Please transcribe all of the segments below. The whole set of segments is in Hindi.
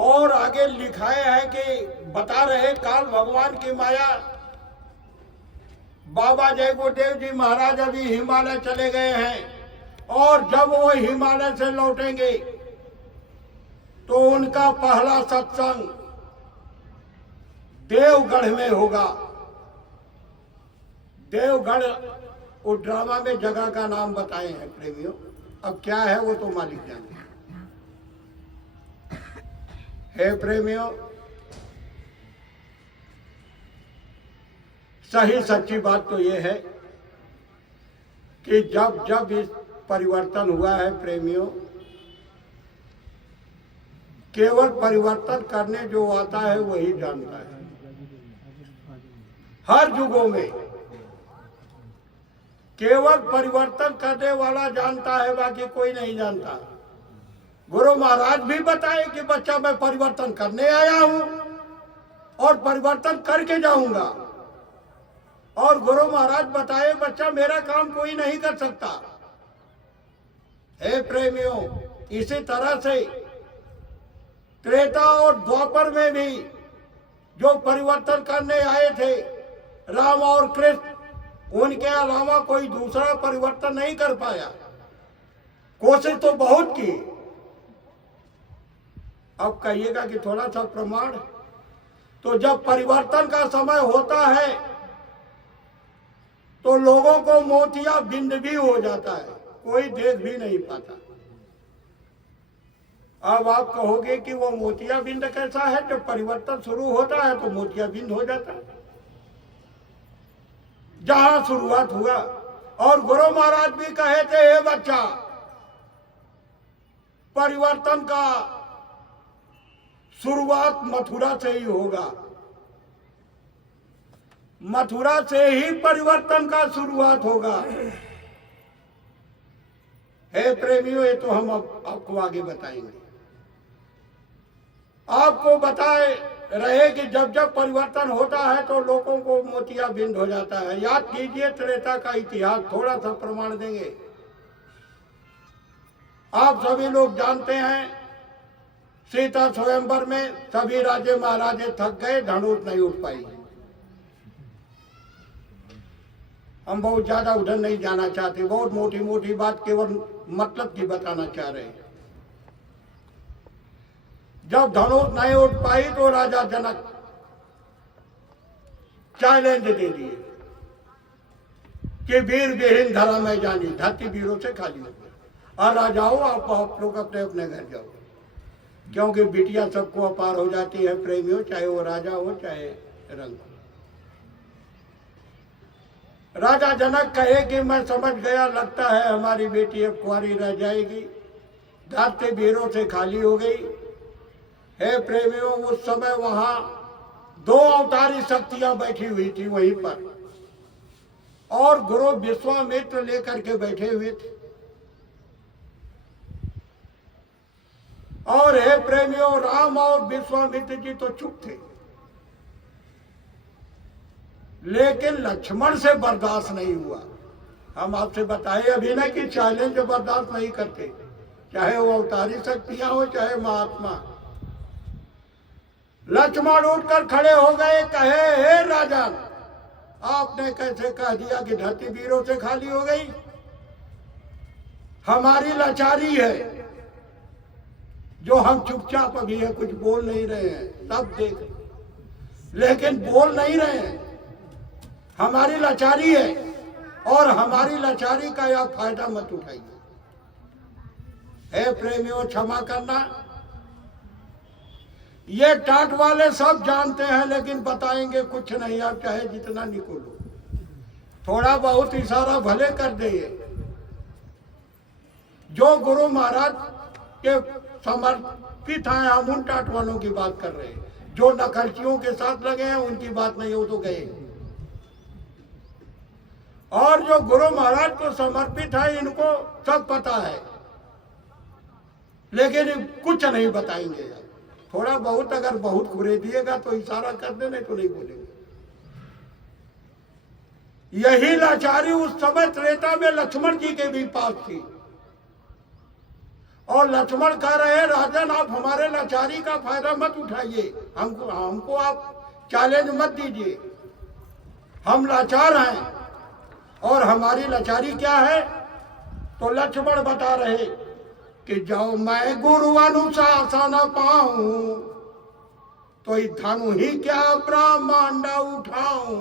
और आगे लिखाए है कि बता रहे काल भगवान की माया। बाबा जय गुरुदेव जी महाराज अभी हिमालय चले गए हैं और जब वो हिमालय से लौटेंगे तो उनका पहला सत्संग देवगढ़ में होगा। देवगढ़ उस ड्रामा में जगह का नाम बताए हैं प्रेमियों, अब क्या है वो तो मालिक जाने। हे प्रेमियों, सही सच्ची बात तो ये है कि जब जब इस परिवर्तन हुआ है प्रेमियों, केवल परिवर्तन करने जो आता है वही जानता है। हर युगों में केवल परिवर्तन करने वाला जानता है, बाकी कोई नहीं जानता। गुरु महाराज भी बताए कि बच्चा मैं परिवर्तन करने आया हूं और परिवर्तन करके जाऊंगा। और गुरु महाराज बताए बच्चा मेरा काम कोई नहीं कर सकता। हे प्रेमियों, इसी तरह से त्रेता और द्वापर में भी जो परिवर्तन करने आए थे राम और कृष्ण, उनके अलावा कोई दूसरा परिवर्तन नहीं कर पाया। कोशिश तो बहुत की। अब कहिएगा कि थोड़ा सा प्रमाण, तो जब परिवर्तन का समय होता है तो लोगों को मोतिया बिंद भी हो जाता है, कोई देख भी नहीं पाता। अब आप कहोगे कि वो मोतिया बिंद कैसा है? जब परिवर्तन शुरू होता है तो मोतिया बिंद हो जाता है जहां शुरुआत हुआ। और गुरु महाराज भी कहे थे हे बच्चा, परिवर्तन का शुरुआत मथुरा से ही होगा, मथुरा से ही परिवर्तन का शुरुआत होगा। हे प्रेमियों, ये तो हम आपको आगे बताएंगे। आपको बताए रहे कि जब जब परिवर्तन होता है तो लोगों को मोतिया बिंद हो जाता है। याद कीजिए त्रेता का इतिहास, थोड़ा सा प्रमाण देंगे। आप सभी लोग जानते हैं सीता स्वयंवर में सभी राजे महाराजे थक गए, धनुष नहीं उठ पाई। हम बहुत ज्यादा उधर नहीं जाना चाहते, बहुत मोटी मोटी बात केवल मतलब की बताना चाह रहे हैं। जब धनुष नहीं उठ पाई तो राजा जनक चैलेंज दे दिए कि वीर विहीन धरा में जानी, धरती वीरों से खाली हो गई। और राजाओं आप लोग अपने अपने घर जाओ, क्योंकि बिटिया सबको अपार हो जाती है प्रेमियों, चाहे वो राजा हो चाहे रंग। राजा जनक कहे कि मैं समझ गया, लगता है हमारी बेटी अब कुंवारी रह जाएगी, धरती वीरों से खाली हो गई। हे प्रेमियों, उस समय वहां दो अवतारी शक्तियां बैठी हुई थी वहीं पर, और गुरु विश्वामित्र लेकर के बैठे हुए थे। और हे प्रेमियों, राम और विश्वामित्र जी तो चुप थे, लेकिन लक्ष्मण से बर्दाश्त नहीं हुआ। हम आपसे बताए अभी ना कि चैलेंज बर्दाश्त नहीं करते, चाहे वो अवतारी शक्तियां हो चाहे महात्मा। लक्ष्मण उठकर खड़े हो गए, कहे हे राजन, आपने कैसे कह दिया कि धरती वीरों से खाली हो गई? हमारी लाचारी है जो हम चुपचाप अभी है, कुछ बोल नहीं रहे हैं, सब देख, लेकिन बोल नहीं रहे हैं। हमारी लाचारी है और हमारी लाचारी का यह फायदा मत उठाइए। हे प्रेमियों, क्षमा करना, ये टाट वाले सब जानते हैं, लेकिन बताएंगे कुछ नहीं। आप चाहे जितना निकोलो, थोड़ा बहुत इशारा भले कर दे। जो गुरु महाराज के समर्पित हैं, हम उन टाट वालों की बात कर रहे हैं। जो नकलचियों के साथ लगे हैं उनकी बात नहीं, हो तो गए। और जो गुरु महाराज को समर्पित है, इनको सब पता है, लेकिन कुछ नहीं बताएंगे। थोड़ा बहुत अगर बहुत खुरे दिएगा तो इशारा कर दे, नहीं तो नहीं बोलेंगे। यही लाचारी उस समय त्रेता में लक्ष्मण जी के भी पास थी। और लक्ष्मण कह रहे राजन आप हमारे लाचारी का फायदा मत उठाइए, हमको आप चैलेंज मत दीजिए, हम लाचार हैं। और हमारी लाचारी क्या है? तो लक्ष्मण बता रहे कि जाओ मैं गुरु अनुशासन पाऊं तो धनु ही क्या ब्रह्मांड उठाऊं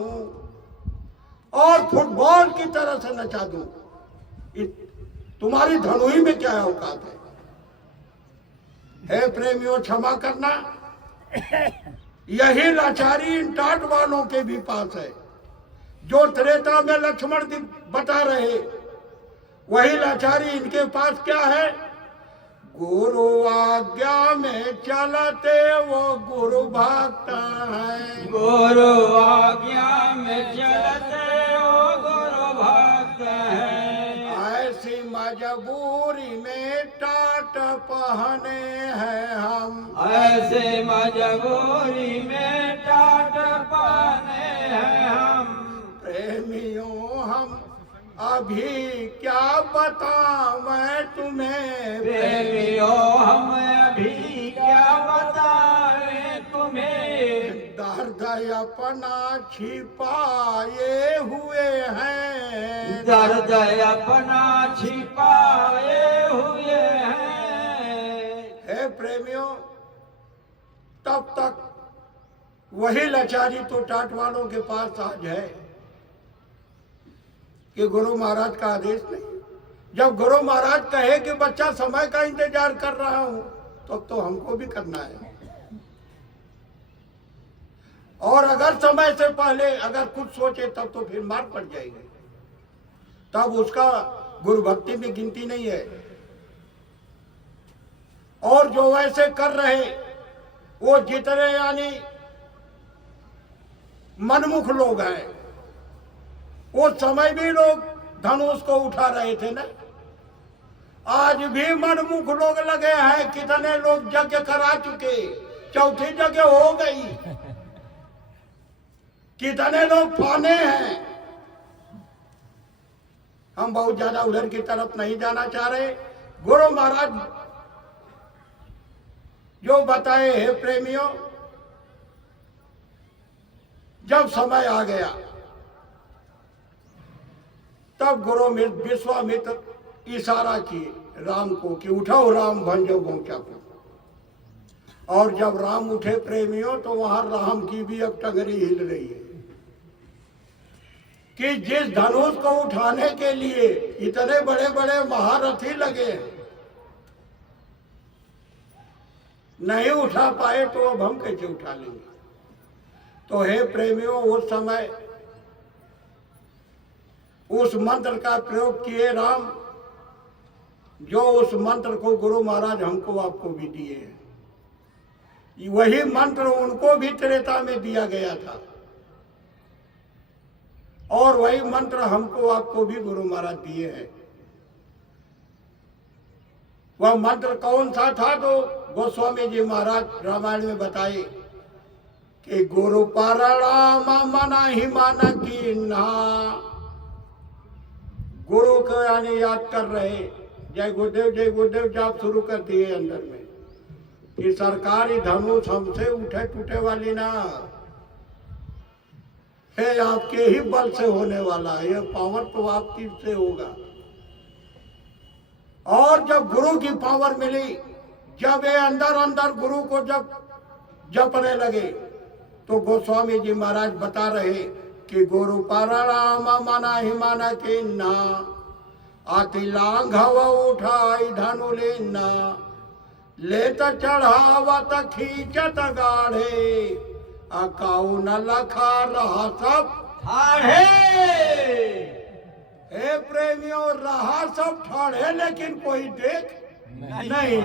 और फुटबॉल की तरह से नचा दूं। तुम्हारी धनुई में क्या औकात है? हे प्रेमियों क्षमा करना, यही लाचारी इन टाट वालों के भी पास है। जो त्रेता में लक्ष्मण बता रहे वही लाचारी इनके पास क्या है? गुरु आज्ञा में चलते वो गुरु भक्त है। गुरु आज्ञा में चलते वो गुरु भक्त है। ऐसी मजबूरी में टाट पहने हैं हम, ऐसे मजबूरी में टाट पहने हैं हम। प्रेमियों हम अभी क्या बताऊं मैं तुम्हें, प्रेमियों हम अभी क्या बताएं तुम्हें। दर्द अपना छिपाए हुए हैं, दर्द अपना छिपाए हुए हैं। हे प्रेमियों, तब तक वही लाचारी तो टाट वालों के पास आज है कि गुरु महाराज का आदेश नहीं। जब गुरु महाराज कहे कि बच्चा समय का इंतजार कर रहा हूं तो हमको भी करना है। और अगर समय से पहले अगर कुछ सोचे तब तो फिर मार पड़ जाएगी, तब उसका गुरु भक्ति में गिनती नहीं है। और जो वैसे कर रहे वो जितने यानी मनमुख लोग हैं, वो समय भी लोग धनुष को उठा रहे थे ना, आज भी मनमुख लोग लगे हैं। कितने लोग यज्ञ करा चुके, चौथी जगह हो गई, कितने लोग फाने हैं। हम बहुत ज्यादा उधर की तरफ नहीं जाना चाह रहे। गुरु महाराज जो बताए हे प्रेमियों, जब समय आ गया तब गुरु विश्वामित्र इशारा किए राम को कि उठाओ राम भंजो गौचा को। और जब राम उठे प्रेमियों तो वहां राम की भी अब टंगरी हिल रही है कि जिस धनुष को उठाने के लिए इतने बड़े बड़े महारथी लगे नहीं उठा पाए तो अब हम कैसे उठा लेंगे। तो हे प्रेमियों, उस समय उस मंत्र का प्रयोग किए राम, जो उस मंत्र को गुरु महाराज हमको आपको भी दिए हैं। वही मंत्र उनको भी त्रेता में दिया गया था और वही मंत्र हमको आपको भी गुरु महाराज दिए हैं। वह मंत्र कौन सा था? तो गोस्वामी जी महाराज रामायण में बताए कि गुरु परणाम मना ही माना की ना। गुरु को यानी याद कर रहे, जय गुरुदेव जाप शुरू कर दिए अंदर में कि सरकारी धनुष हमसे उठे टूटे वाली ना है, आपके ही बल से होने वाला है। ये पावर तो आपकी से होगा। और जब गुरु की पावर मिली, जब ये अंदर अंदर गुरु को जब जपने लगे तो गोस्वामी जी महाराज बता रहे कि गुरु परणाम मना ही माना के ना, आति लांघव उठाई धनु लेना, लेत चढ़ावत खींचत गाढ़े, अकाऊ न लखा रहा सब ठाढ़े। हे प्रेमियों, रहा सब ठाढ़े लेकिन कोई देख नहीं।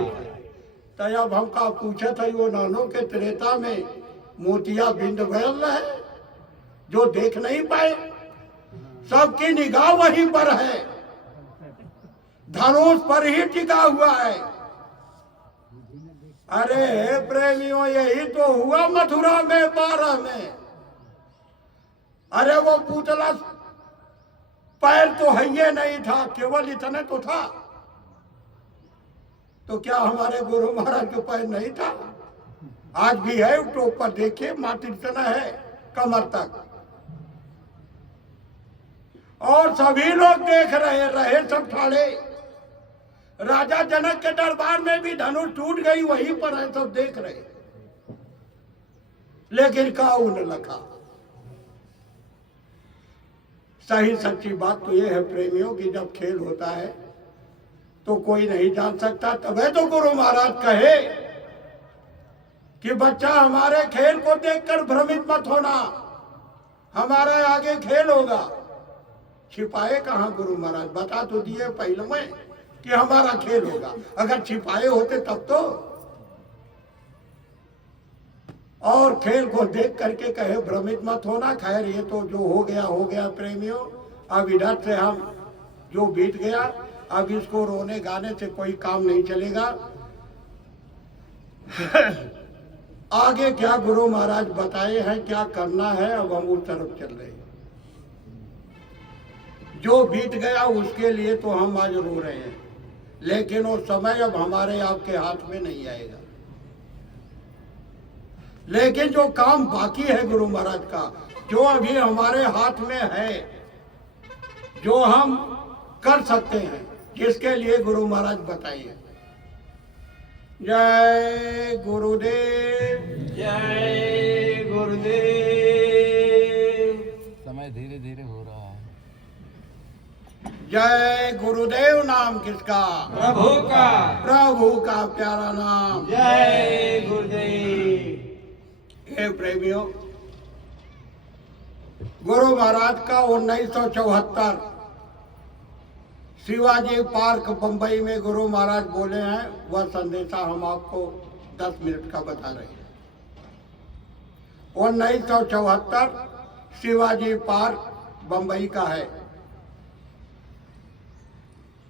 तो अब हमका पूछे थे वो नानों के त्रेता में मोतिया बिंद भयल है जो देख नहीं पाए। सबकी निगाह वहीं पर है, धनुष पर ही टिका हुआ है। अरे प्रेमियों, यही तो हुआ मथुरा में 12 में। अरे वो पुतला पैर तो है नहीं था, केवल इतने तो था। तो क्या हमारे गुरु महाराज के पैर नहीं था? आज भी है, टोप पर देखिए माटी इतना है कमर तक। और सभी लोग देख रहे सब ठाड़े। राजा जनक के दरबार में भी धनुष टूट गई, वहीं पर है, सब देख रहे। लेकिन काऊ न लखा। सही सच्ची बात तो यह है प्रेमियों की, जब खेल होता है तो कोई नहीं जान सकता। तबे तो गुरु महाराज कहे कि बच्चा हमारे खेल को देखकर भ्रमित मत होना, हमारा आगे खेल होगा। छिपाए कहां गुरु महाराज? बता तो दिए पहले में कि हमारा खेल होगा। अगर छिपाए होते तब तो। और खेल को देख करके कहे भ्रमित मत होना। खैर ये तो जो हो गया प्रेमियों। अब इधर से हम जो बीत गया, अब इसको रोने गाने से कोई काम नहीं चलेगा। आगे क्या गुरु महाराज बताए हैं, क्या करना है, अब हम उस तरफ चल रहे हैं। जो बीत गया उसके लिए तो हम आज रो रहे हैं, लेकिन वो समय अब हमारे आपके हाथ में नहीं आएगा। लेकिन जो काम बाकी है गुरु महाराज का, जो अभी हमारे हाथ में है, जो हम कर सकते हैं, जिसके लिए गुरु महाराज बताइए। जय गुरुदेव, जय गुरुदेव। समय धीरे धीरे हो रहा है। जय गुरुदेव। नाम किसका? प्रभु का। प्रभु का प्यारा नाम। जय गुरुदेव। हे प्रेमियों, गुरु महाराज का 1974 शिवाजी पार्क बंबई में गुरु महाराज बोले हैं, वह संदेशा हम आपको 10 मिनट का बता रहे हैं। 1974 शिवाजी पार्क बंबई का है।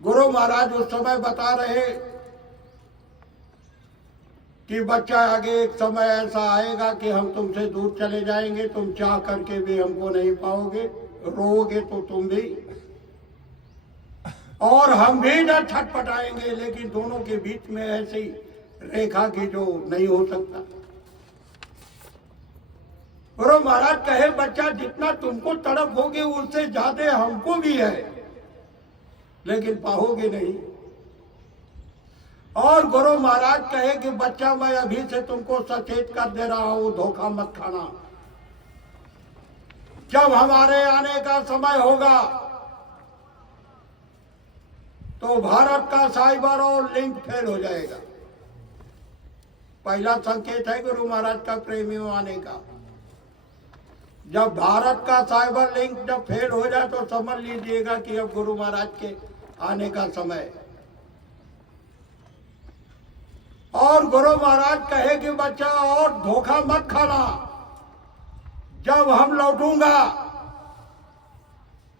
गुरु महाराज उस समय बता रहे कि बच्चा, आगे एक समय ऐसा आएगा कि हम तुमसे दूर चले जाएंगे, तुम चाह करके भी हमको नहीं पाओगे, रोओगे तो तुम भी और हम भी न छटपटाएंगे, लेकिन दोनों के बीच में ऐसी रेखा की जो नहीं हो सकता। गुरु महाराज कहे बच्चा, जितना तुमको तड़प होगी उससे ज्यादा हमको भी है, लेकिन पाओगे नहीं। और गुरु महाराज कहे कि बच्चा, मैं अभी से तुमको सचेत कर दे रहा हूं, धोखा मत खाना। जब हमारे आने का समय होगा तो भारत का साइबर और लिंक फेल हो जाएगा। पहला संकेत है गुरु महाराज का प्रेमियों आने का। जब भारत का साइबर लिंक जब फेल हो जाए तो समझ लीजिएगा कि अब गुरु महाराज के आने का समय। और गुरु महाराज कहे कि बच्चा, और धोखा मत खाना, जब हम लौटूंगा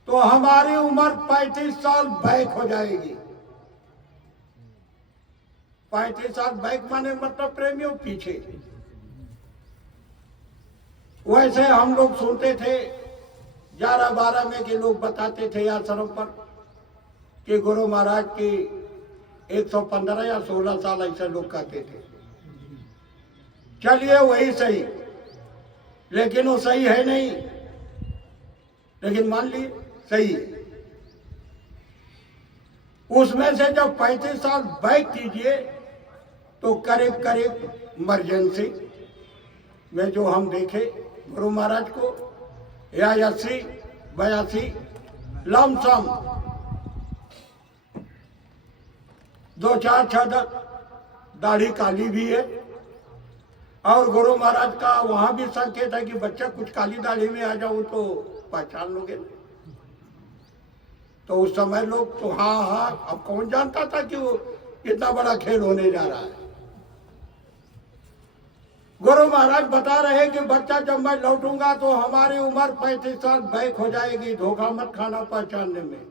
तो हमारी उम्र 35 साल बैक हो जाएगी। 35 साल बैक माने मतलब प्रेमियों पीछे। वैसे हम लोग सुनते थे 11-12 में के लोग बताते थे आश्रम पर कि गुरु महाराज की 115 या 16 साल ऐसे लोग कहते थे। चलिए वही सही, लेकिन वो सही है नहीं, लेकिन मान ली सही है। उसमें से जब 35 साल बैक कीजिए तो करीब करीब इमरजेंसी में जो हम देखे गुरु महाराज को, या 80-82 लमसम 2-4 दाढ़ी काली भी है। और गुरु महाराज का वहां भी संकेत है कि बच्चा कुछ काली दाढ़ी में आ जाऊं तो पहचान लोगे। तो उस समय लोग तो हाँ, अब कौन जानता था कि वो इतना बड़ा खेल होने जा रहा है। गुरु महाराज बता रहे कि बच्चा, जब मैं लौटूंगा तो हमारी उम्र 35 साल बैक हो जाएगी, धोखा मत खाना पहचानने में।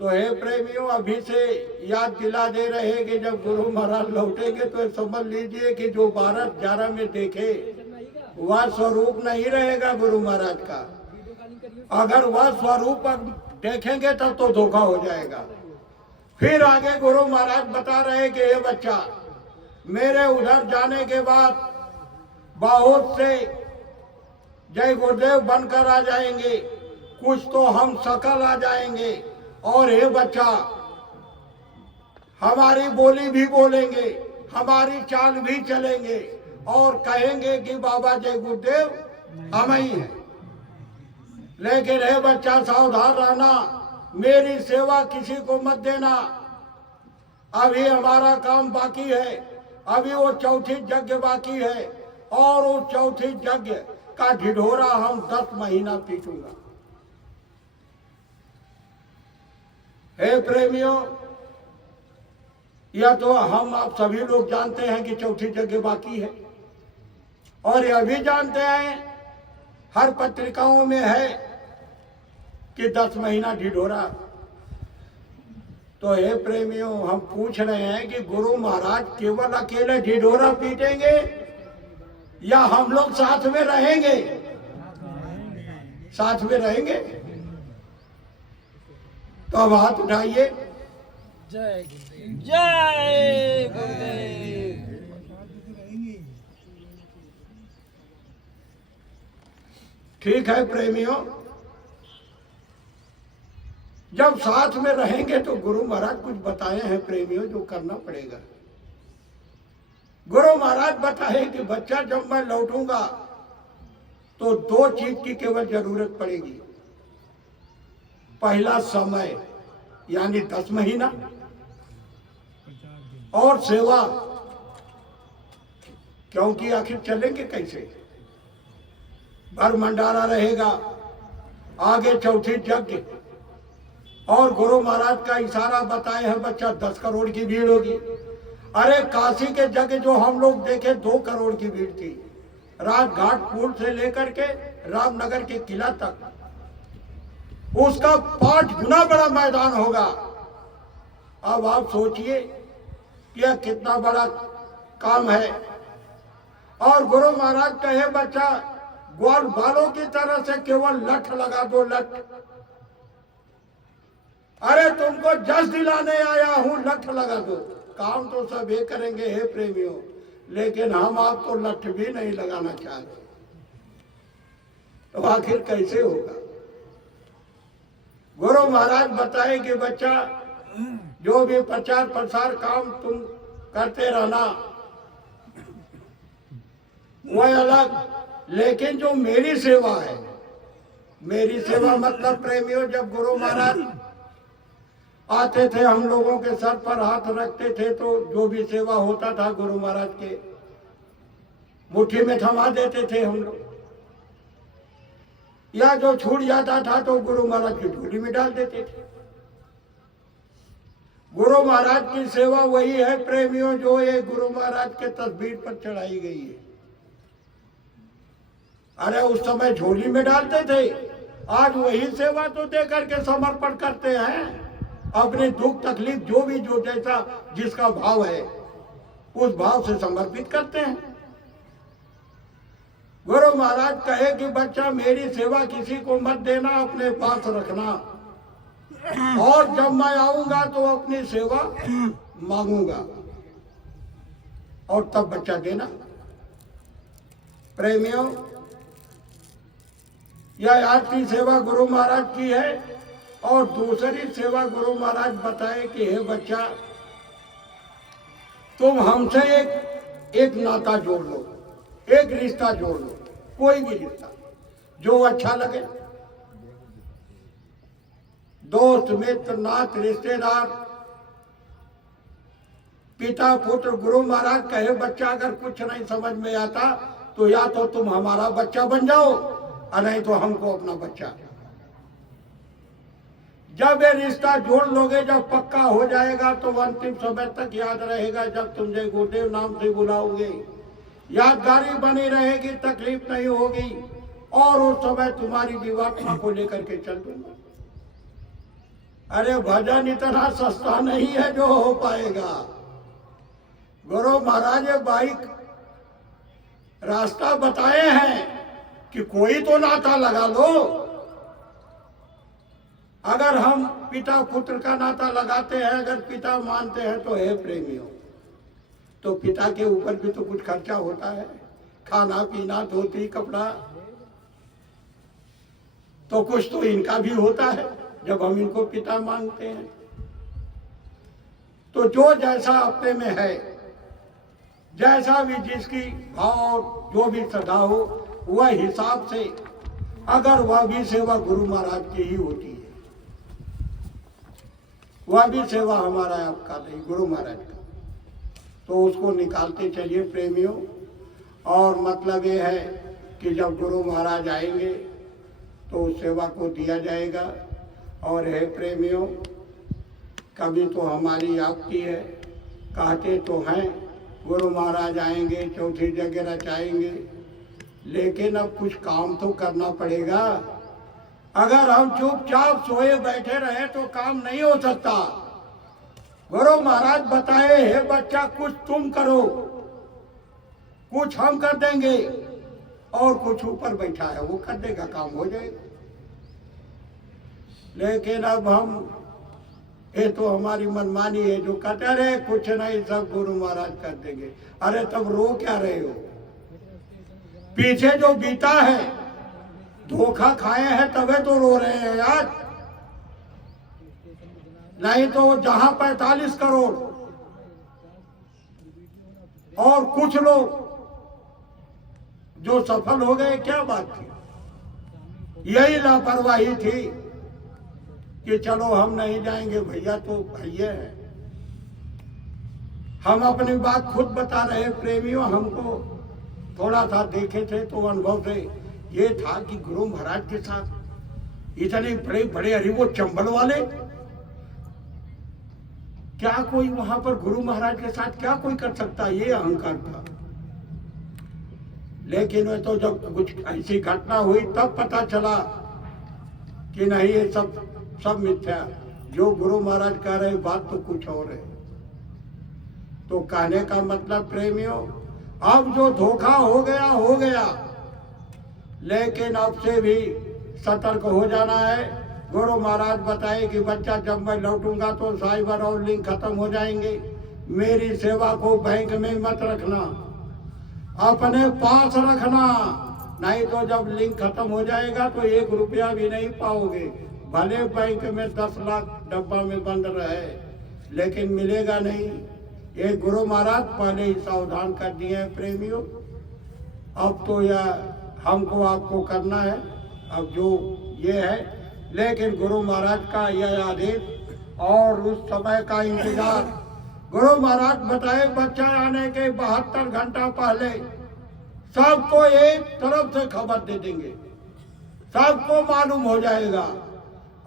तो हे प्रेमियों, अभी से याद दिला दे रहे कि जब गुरु महाराज लौटेंगे तो समझ लीजिए कि जो 12-11 में देखे वह स्वरूप नहीं रहेगा गुरु महाराज का। अगर वह स्वरूप देखेंगे तब तो धोखा हो जाएगा। फिर आगे गुरु महाराज बता रहे कि ये बच्चा, मेरे उधर जाने के बाद बहुत से जय गुरुदेव बनकर आ जाएंगे, कुछ तो हम सकल आ जाएंगे, और ये बच्चा हमारी बोली भी बोलेंगे, हमारी चाल भी चलेंगे और कहेंगे कि बाबा जय गुरुदेव हम ही हैं। लेकिन हे बच्चा सावधान रहना, मेरी सेवा किसी को मत देना। अभी हमारा काम बाकी है, अभी वो चौथी यज्ञ बाकी है, और वो चौथी यज्ञ का ढिढोरा हम 10 महीना पीटूंगा। हे प्रेमियों, यह तो हम आप सभी लोग जानते हैं कि चौथी यज्ञ बाकी है, और यह भी जानते हैं हर पत्रिकाओं में है कि 10 महीना ढिढोरा। तो हे प्रेमियों, हम पूछ रहे हैं कि गुरु महाराज केवल अकेले ढिढोरा पीटेंगे या हम लोग साथ में रहेंगे? साथ में रहेंगे। तो अब हाथ उठाइए। जय गुरुदेव, जय गुरुदेव। ठीक है प्रेमियों, जब साथ में रहेंगे तो गुरु महाराज कुछ बताए हैं प्रेमियों जो करना पड़ेगा। गुरु महाराज बताए कि बच्चा, जब मैं लौटूंगा तो 2 चीज की केवल जरूरत पड़ेगी। पहला समय यानी 10 महीना, और सेवा, क्योंकि आखिर चलेंगे कैसे? भर मंडारा रहेगा, आगे चौथी यज्ञ, और गुरु महाराज का इशारा बताए हैं बच्चा 10 करोड़ की भीड़ होगी। अरे काशी के यज्ञ जो हम लोग देखे 2 करोड़ की भीड़ थी, राजघाट पुल से लेकर के रामनगर के किला तक, उसका 5 गुना बड़ा मैदान होगा। अब आप सोचिए कि यह कितना बड़ा काम है। और गुरु महाराज कहे बच्चा, ग्वाल बालों की तरह से केवल लठ लगा दो, लठ। अरे तुमको जस दिलाने आया हूं, लठ लगा दो। काम तो सब ये करेंगे हे प्रेमियों, लेकिन हम आप तो लठ भी नहीं लगाना चाहते। तो आखिर कैसे होगा? गुरु महाराज बताए कि बच्चा, जो भी प्रचार प्रसार काम तुम करते रहना वह अलग, लेकिन जो मेरी सेवा है, मेरी सेवा मतलब प्रेमियों, जब गुरु महाराज आते थे, हम लोगों के सर पर हाथ रखते थे, तो जो भी सेवा होता था गुरु महाराज के मुट्ठी में थमा देते थे हम लोग, या जो छूट जाता था तो गुरु महाराज की झोली में डाल देते थे। गुरु महाराज की सेवा वही है प्रेमियों, जो ये गुरु महाराज के तस्वीर पर चढ़ाई गई है। अरे उस समय झोली में डालते थे, आज वही सेवा तो दे करके समर्पण करते हैं। अपने दुख तकलीफ जो भी, जो जैसा जिसका भाव है, उस भाव से समर्पित करते हैं। गुरु महाराज कहे कि बच्चा, मेरी सेवा किसी को मत देना, अपने पास रखना, और जब मैं आऊंगा तो अपनी सेवा मांगूंगा, और तब बच्चा देना। प्रेमियों, यह आज की सेवा गुरु महाराज की है। और दूसरी सेवा गुरु महाराज बताए कि हे बच्चा, तुम हमसे एक नाता जोड़ लो, एक रिश्ता जोड़ लो, कोई भी रिश्ता जो अच्छा लगे, दोस्त मित्र नात रिश्तेदार, पिता पुत्र। गुरु महाराज कहे बच्चा, अगर कुछ नहीं समझ में आता तो या तो तुम हमारा बच्चा बन जाओ, और नहीं तो हमको अपना बच्चा। जब ये रिश्ता जोड़ लोगे, जब पक्का हो जाएगा, तो अंतिम समय तक याद रहेगा। जब तुम जय गुरुदेव नाम से बुलाओगे, यादगारी बनी रहेगी, तकलीफ नहीं होगी, और उस समय तुम्हारी जीवात्मा को लेकर के चल दूंगा। अरे भजन इतना सस्ता नहीं है जो हो पाएगा। गुरु महाराज बाइक रास्ता बताए हैं कि कोई तो नाता लगा लो। अगर हम पिता पुत्र का नाता लगाते हैं, अगर पिता मानते हैं तो है प्रेमियों, तो पिता के ऊपर भी तो कुछ खर्चा होता है, खाना पीना धोती कपड़ा, तो कुछ तो इनका भी होता है जब हम इनको पिता मानते हैं। तो जो जैसा अपने में है, जैसा भी जिसकी भाव जो भी श्रद्धा हो, वह हिसाब से अगर वह भी सेवा गुरु महाराज की ही होती है, वह भी सेवा हमारा आपका नहीं गुरु महाराज का, तो उसको निकालते चलिए प्रेमियों। और मतलब ये है कि जब गुरु महाराज आएंगे तो उस सेवा को दिया जाएगा। और है प्रेमियों, कभी तो हमारी आपकी है, कहते तो हैं गुरु महाराज आएंगे चौथी जगह रचाएंगे, लेकिन अब कुछ काम तो करना पड़ेगा। अगर हम चुपचाप सोए बैठे रहे तो काम नहीं हो सकता। गुरु महाराज बताए, हे बच्चा कुछ तुम करो, कुछ हम कर देंगे, और कुछ ऊपर बैठा है वो कर देगा, काम हो जाएगा। लेकिन अब हम, ये तो हमारी मनमानी है, जो कहते रहे कुछ नहीं सब गुरु महाराज कर देंगे। अरे तब रो क्या रहे हो? पीछे जो बीता है, धोखा खाए हैं तबे तो रो रहे हैं यार। नहीं तो जहां 45 करोड़ और कुछ लोग जो सफल हो गए, क्या बात थी? यही लापरवाही थी कि चलो हम नहीं जाएंगे भैया, तो भैया है। हम अपनी बात खुद बता रहे प्रेमियों, हमको थोड़ा सा देखे थे तो अनुभव से ये था कि गुरु महाराज के साथ इतने बड़े बड़े, अरे वो चंबल वाले, क्या कोई वहां पर गुरु महाराज के साथ क्या कोई कर सकता, ये अहंकार था। लेकिन वे तो जब कुछ ऐसी घटना हुई तब पता चला कि नहीं, ये सब मिथ्या, जो गुरु महाराज कह रहे बात तो कुछ और है। तो कहने का मतलब प्रेमियों, अब जो धोखा हो गया, लेकिन अब से भी सतर्क हो जाना है। गुरु महाराज बताए कि बच्चा जब मैं लौटूंगा तो साइबर और लिंक खत्म हो जाएंगे, मेरी सेवा को बैंक में मत रखना, अपने पास रखना, नहीं तो जब लिंक खत्म हो जाएगा तो 1 रुपया भी नहीं पाओगे। भले बैंक में 10 लाख डब्बा में बंद रहे, लेकिन मिलेगा नहीं। ये गुरु महाराज पहले ही सावधान कर दिए हैं प्रेमियों। अब तो यह हमको आपको करना है, अब जो ये है, लेकिन गुरु महाराज का यह आदेश और उस समय का इंतजार। गुरु महाराज बताए बच्चा आने के 72 घंटा पहले सबको एक तरफ से खबर दे देंगे, सबको मालूम हो जाएगा।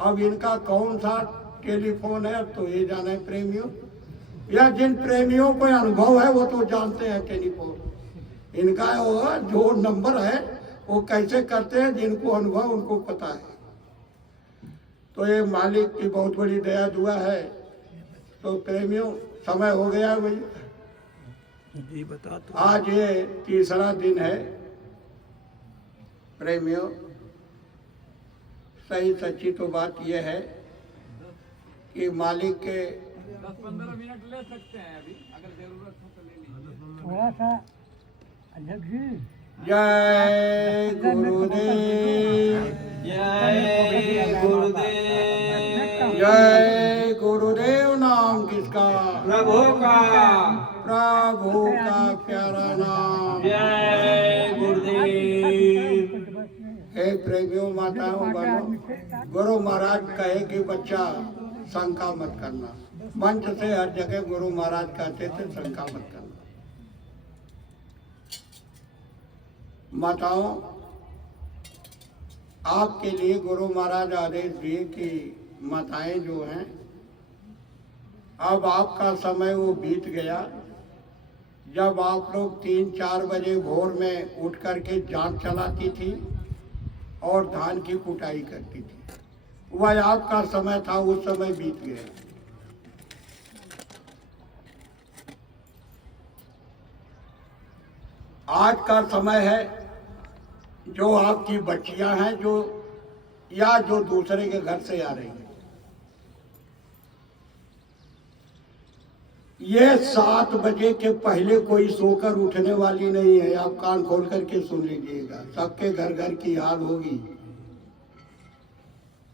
अब इनका कौन सा टेलीफोन है अब तो ये जाने प्रेमियों, या जिन प्रेमियों को अनुभव है वो तो जानते हैं टेलीफोन इनका होगा, जो नंबर है वो कैसे करते हैं, जिनको अनुभव उनको पता है। तो ये मालिक की बहुत बड़ी दया दुआ है। तो प्रेमियों समय हो गया भैया जी, बता तो। आज ये तीसरा दिन है प्रेमियों। सही सच्ची तो बात यह है कि मालिक के 10-15 मिनट ले सकते हैं अभी, अगर जरूरत हो तो ले लीजिए थोड़ा सा। अध्यक्ष जी, जय गुरुदेव, जय गुरुदेव, जय गुरुदेव। नाम किसका? प्रभु का, प्रभु का प्यारा नाम। जय गुरुदेव। हे प्रेमियों माताओं बहनों, गुरु महाराज कहे कि बच्चा शंका मत करना। मंच से हर जगह गुरु महाराज कहते थे शंका मत करना। माताओं, आपके लिए गुरु महाराज आदेश दिए कि माताएं जो हैं, अब आपका समय वो बीत गया जब आप लोग 3-4 बजे भोर में उठ करके जांच चलाती थी और धान की कुटाई करती थी। वह आपका समय था, उस समय बीत गया। आज का समय है, जो आपकी बच्चियां हैं जो या जो दूसरे के घर से आ रही हैं, ये 7 बजे के पहले कोई सोकर उठने वाली नहीं है। आप कान खोल करके सुन लीजिएगा, सबके घर घर की हाल होगी।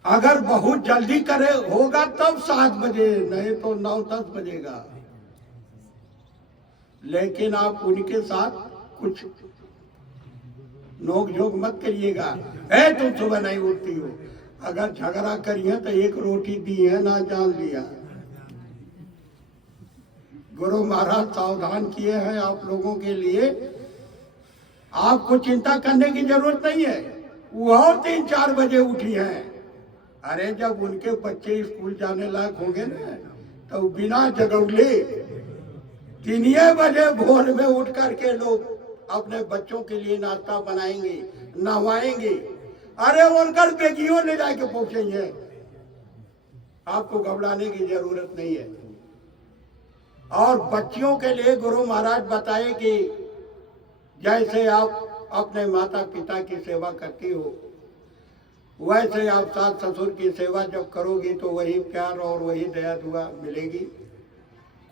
अगर बहुत जल्दी करे होगा तब 7 बजे, नहीं तो 9-10 बजेगा। लेकिन आप उनके साथ कुछ नोक झोंक मत करिएगा। तुम सुबह नहीं उठती हो, अगर झगड़ा करिए तो एक रोटी दी है ना जान लिया। गुरु महाराज सावधान किए हैं आप लोगों के लिए। आपको चिंता करने की जरूरत नहीं है। वो 3-4 बजे उठी हैं। अरे जब उनके बच्चे स्कूल जाने लायक होंगे ना, तो बिना जगौले 3 बजे भोर में उठ करके लोग अपने बच्चों के लिए नाश्ता बनाएंगे, नहवाएंगे। अरे उनकर बेगियों ले जाके पहुंचेंगे। आपको घबराने की जरूरत नहीं है। और बच्चियों के लिए गुरु महाराज बताए कि जैसे आप अपने माता पिता की सेवा करती हो, वैसे आप सास ससुर की सेवा जब करोगी तो वही प्यार और वही दया दुआ मिलेगी।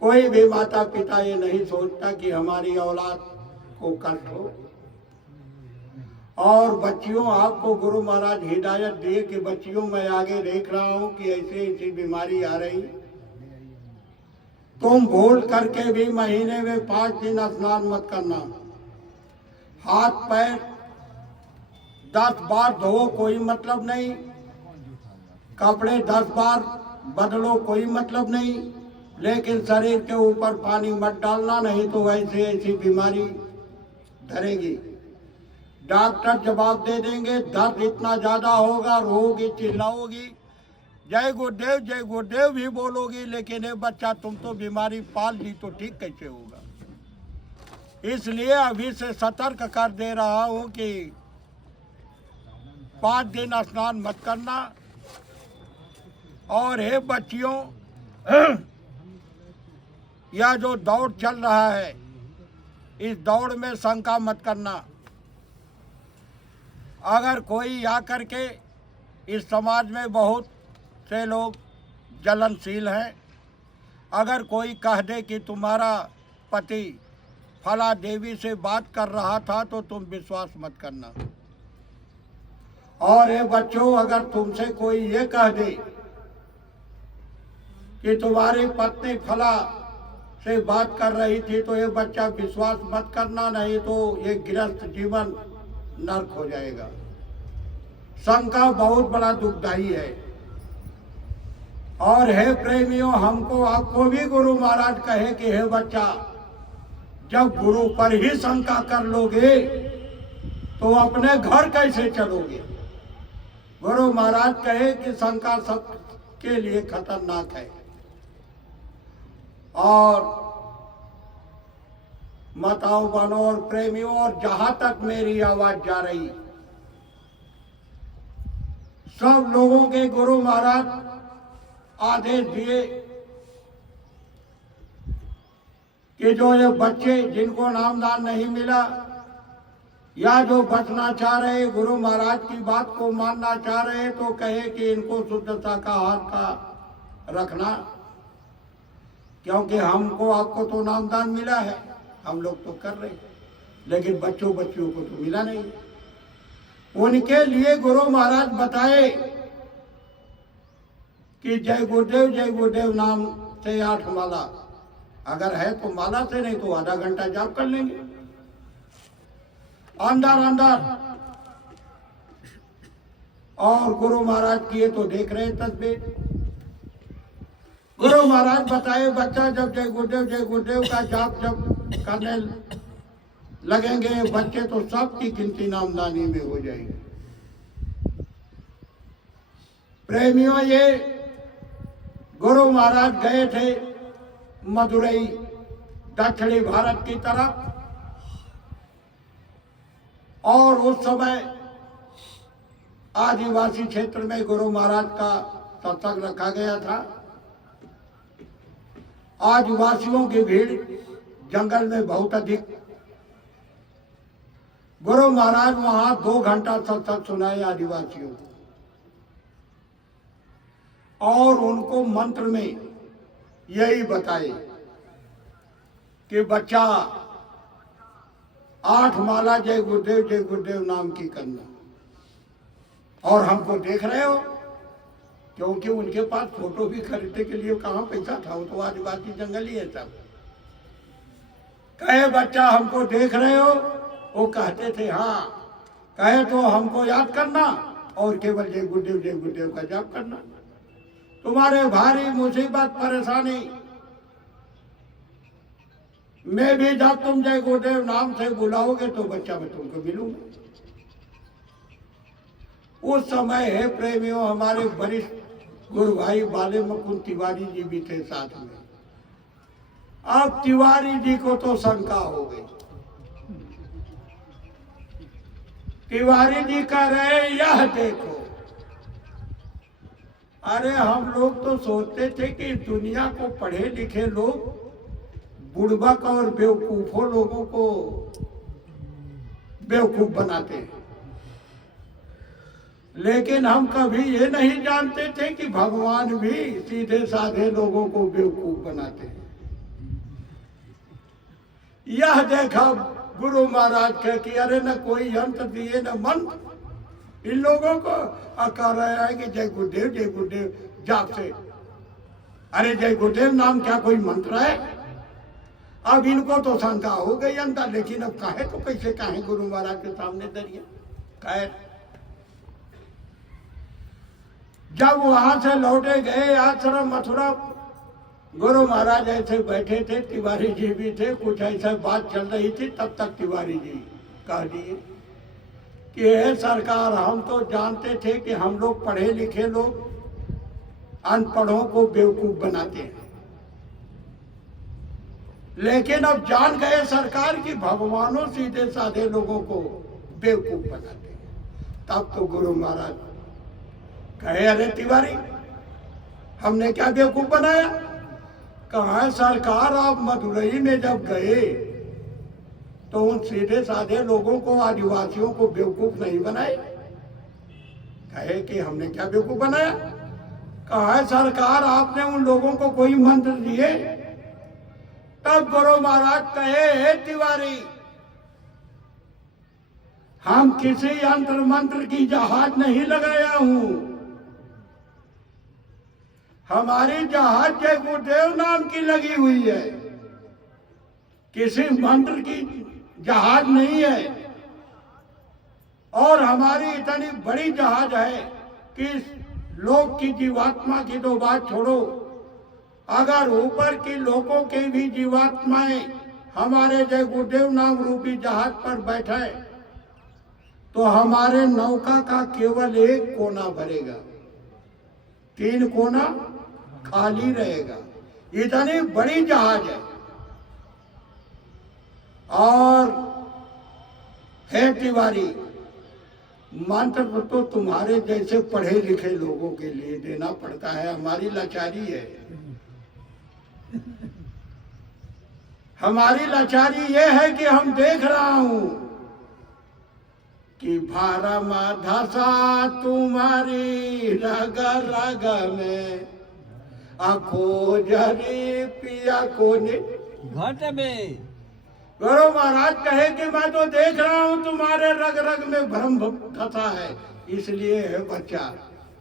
कोई भी माता पिता ये नहीं सोचता कि हमारी औलाद को कष्ट हो। और बच्चियों, आपको गुरु महाराज हिदायत दिए कि बच्चियों, मैं आगे देख रहा हूं कि ऐसी बीमारी आ रही, तुम भूल करके भी महीने में 5 दिन स्नान मत करना। हाथ पैर 10 बार धो, कोई मतलब नहीं। कपड़े 10 बार बदलो, कोई मतलब नहीं। लेकिन शरीर के ऊपर पानी मत डालना, नहीं तो ऐसी बीमारी धरेगी। डॉक्टर जवाब दे देंगे, दर्द इतना ज्यादा होगा, रोगी, चिल्लाओगी, जय गुरुदेव भी बोलोगी, लेकिन ये बच्चा तुम तो बीमारी पाल ली तो ठीक कैसे होगा। इसलिए अभी से सतर्क कर दे रहा हूं कि 5 दिन स्नान मत करना। और हे बच्चियों, यह जो दौड़ चल रहा है, इस दौड़ में शंका मत करना। अगर कोई आकर के, इस समाज में बहुत से लोग जलनशील हैं, अगर कोई कह दे कि तुम्हारा पति फला देवी से बात कर रहा था, तो तुम विश्वास मत करना। और ये बच्चों, अगर तुमसे कोई ये कह दे कि तुम्हारी पत्नी फला से बात कर रही थी, तो ये बच्चा विश्वास मत करना, नहीं तो ये गृहस्थ जीवन नर्क हो जाएगा। शंका बहुत बड़ा दुखदायी है। और हे प्रेमियों, हमको आपको भी गुरु महाराज कहे कि हे बच्चा, जब गुरु पर ही शंका कर लोगे तो अपने घर कैसे चलोगे। गुरु महाराज कहे कि शंका सबके लिए खतरनाक है। और माताओं, बहनों और प्रेमियों, और जहां तक मेरी आवाज जा रही, सब लोगों के गुरु महाराज आदेश दिए कि जो ये बच्चे जिनको नामदान नहीं मिला, या जो बचना चाह रहे, गुरु महाराज की बात को मानना चाह रहे, तो कहे कि इनको शुद्धता का हाथ का रखना, क्योंकि हमको आपको तो नामदान मिला है, हम लोग तो कर रहे, लेकिन बच्चों बच्चियों को तो मिला नहीं। उनके लिए गुरु महाराज बताए कि जय गुरुदेव नाम से 8 माला, अगर है तो माला से, नहीं तो आधा घंटा जाप कर लेंगे अंदर। और गुरु महाराज किए तो देख रहे तस्वीर। गुरु महाराज बताए, बच्चा जब जय गुरुदेव का जाप जब करने लगेंगे बच्चे, तो सबकी गिनती नामदानी में हो जाएगी। प्रेमियों, ये गुरु महाराज गए थे मदुरई, दक्षिणी भारत की तरफ, और उस समय आदिवासी क्षेत्र में गुरु महाराज का सत्संग रखा गया था। आदिवासियों की भीड़ जंगल में बहुत अधिक। गुरु महाराज वहां 2 घंटा सत्संग सुनाए आदिवासियों को, और उनको मंत्र में यही बताए कि बच्चा 8 माला जय गुरुदेव नाम की करना। और हमको देख रहे हो, क्योंकि उनके पास फोटो भी खरीदने के लिए कहाँ पैसा था, वो तो आदिवासी जंगल ही है सब। कहे बच्चा हमको देख रहे हो, वो कहते थे हाँ। कहे तो हमको याद करना और केवल जय गुरुदेव का जाप करना। तुम्हारे भारी मुसीबत परेशानी में भी जब तुम जय गुरुदेव नाम से बुलाओगे तो बच्चा मैं तुमको मिलूंगा। उस समय है प्रेमियों, हमारे वरिष्ठ गुरु भाई बाले मुकुंद तिवारी जी भी थे साथ में। अब तिवारी जी को तो शंका हो गई। तिवारी जी कह रहे यह देखो, अरे हम लोग तो सोचते थे कि दुनिया को पढ़े लिखे लोग बुड़बक और बेवकूफों लोगों को बेवकूफ बनाते हैं, लेकिन हम कभी ये नहीं जानते थे कि भगवान भी सीधे साधे लोगों को बेवकूफ बनाते हैं। यह देखा गुरु महाराज कह कि अरे न कोई यंत्र दिए न मंत्र, इन लोगों को कह रहे हैं कि जय गुरुदेव जाप से। अरे जय गुरुदेव नाम क्या कोई मंत्र है? अब इनको तो शंका हो गई अंदर, लेकिन अब काहे तो कैसे काहे गुरु महाराज के सामने दरिए। खैर जब वहां से लौटे गए आश्रम मथुरा, गुरु महाराज ऐसे बैठे थे, तिवारी जी भी थे, कुछ ऐसा बात चल रही थी। तब तक तिवारी जी कह दिए कि हे सरकार, हम तो जानते थे कि हम लोग पढ़े लिखे लोग अनपढ़ों को बेवकूफ बनाते हैं, लेकिन अब जान गए सरकार कि भगवानों सीधे साधे लोगों को बेवकूफ बनाते हैं। तब तो गुरु महाराज कहे अरे तिवारी, हमने क्या बेवकूफ बनाया? कहा सरकार, आप मदुरई में जब गए तो उन सीधे साधे लोगों को, आदिवासियों को बेवकूफ नहीं बनाए? कहे कि हमने क्या बेवकूफ बनाया? कहा सरकार, आपने उन लोगों को कोई मंत्र दिए? तब गुरु महाराज कहे हे तिवारी, हम किसी यंत्र मंत्र की जहाज नहीं लगाया हूं, हमारी जहाज जय गुरुदेव नाम की लगी हुई है, किसी मंत्र की जहाज नहीं है। और हमारी इतनी बड़ी जहाज है कि लोक की जीवात्मा की तो बात छोड़ो, अगर ऊपर की लोगों की भी जीवात्माएं हमारे जय गुरुदेव नाम रूपी जहाज पर बैठे तो हमारे नौका का केवल एक कोना भरेगा, 3 कोना खाली रहेगा। इतनी बड़ी जहाज है। और हे तिवारी, मंत्र तो तुम्हारे जैसे पढ़े लिखे लोगों के लिए देना पड़ता है, हमारी लाचारी है। हमारी लाचारी ये है कि हम देख रहा हूं कि भारा माधसा तुम्हारी रग रग में, आखो जरी पिया को घट में। गुरु महाराज कहे कि मैं तो देख रहा हूं तुम्हारे रग रग में भ्रम फंसा है, इसलिए है बच्चा,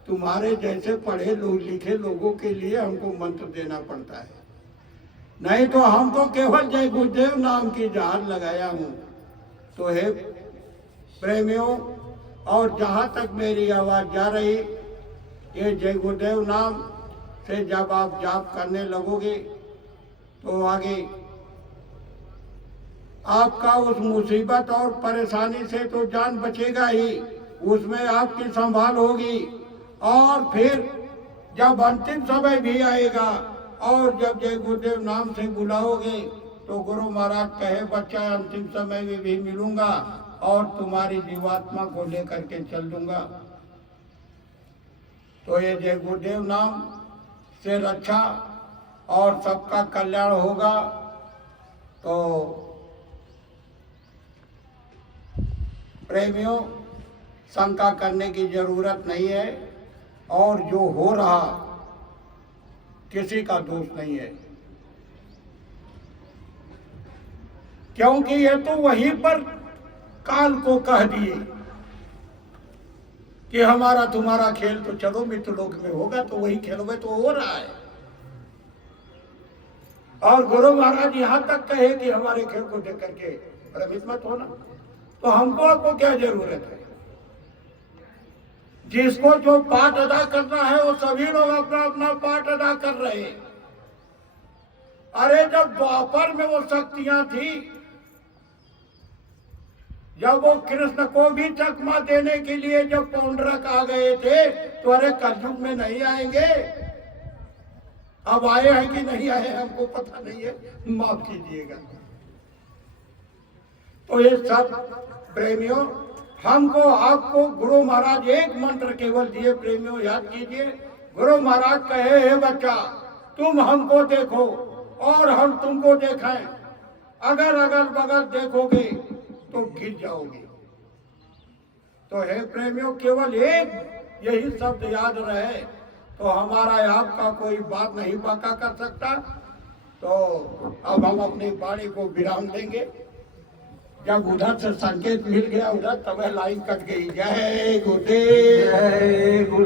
तुम्हारे जैसे पढ़े लिखे लोगों के लिए हमको मंत्र देना पड़ता है, नहीं तो हम तो केवल जय गुरुदेव नाम की जहाज लगाया हूं। तो हे प्रेमियों, और जहां तक मेरी आवाज जा रही, ये जय गुरुदेव नाम से जब आप जाप करने लगोगे तो आगे आपका उस मुसीबत और परेशानी से तो जान बचेगा ही, उसमें आपकी संभाल होगी। और फिर जब अंतिम समय भी आएगा और जब जय गुरुदेव नाम से बुलाओगे तो गुरु महाराज कहे बच्चा, अंतिम समय में भी मिलूंगा और तुम्हारी जीवात्मा को लेकर के चल दूंगा। तो ये जय गुरुदेव नाम से रक्षा और सबका कल्याण होगा। तो प्रेमियों, शंका करने की जरूरत नहीं है, और जो हो रहा किसी का दोष नहीं है। क्योंकि ये तो वहीं पर काल को कह दिए कि हमारा तुम्हारा खेल तो चलो मित्र लोक में होगा, तो वही खेल में तो हो रहा है। और गुरु महाराज यहां तक कहे कि हमारे खेल को देख करके भ्रमित मत होना, तो हमको आपको क्या जरूरत है? जिसको जो पाठ अदा करना है वो सभी लोग अपना अपना पाठ अदा कर रहे हैं। अरे जब द्वापर में वो शक्तियां थी, जब वो कृष्ण को भी चकमा देने के लिए जब पौंडरक आ गए थे, तो अरे कलयुग में नहीं आएंगे? अब आए हैं कि नहीं आए हमको पता नहीं है, माफ कीजिएगा। तो ये सब प्रेमियों, हमको आपको गुरु महाराज एक मंत्र केवल दिए प्रेमियों, याद कीजिए। गुरु महाराज कहे, हे बच्चा तुम हमको देखो और हम तुमको देखें, अगर अगल बगल देखोगे तो गिर जाओगे। तो हे प्रेमियों, केवल एक यही शब्द याद रहे तो हमारा आपका कोई बात नहीं बाका कर सकता। तो अब हम अपनी वाणी को विराम देंगे। जब उधर से संकेत मिल गया उधर, तब लाइन कट गई। जय गुरुदेव।